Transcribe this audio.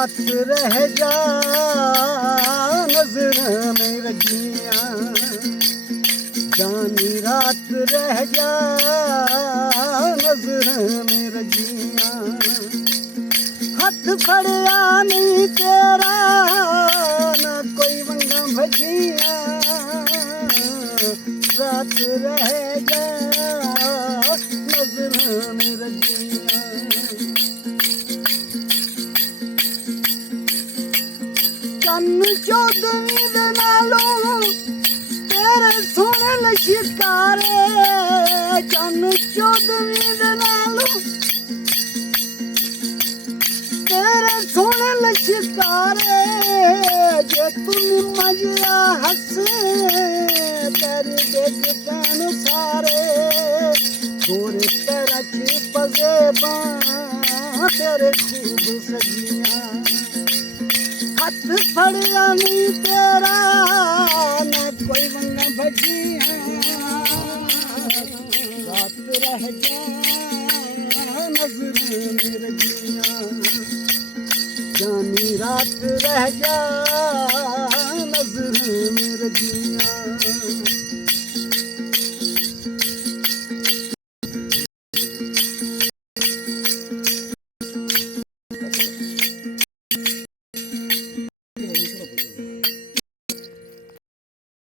रात रह जा नजर में रजियां, जानी रात रह जा नजर में रजियां। हथ फड़िया नहीं तेरा ना कोई वंगा भजियां, रात रह जा नजर में रजियां। चन्न चौधरी दे नालों तेरे सोने लशिकारे, चन्न चौधरी दे नालों तेरे सोने लशिकारे। जे तू मजिया हसे तेरे देख पैन सारे, गोरे तेरा पजे तेरे खूब सजियां। हथ फड़िया नहीं तेरा ना कोई वंगा भजियां, रात रह जा नजर में रजियां, जानी रात रह जा नजर में रजियां।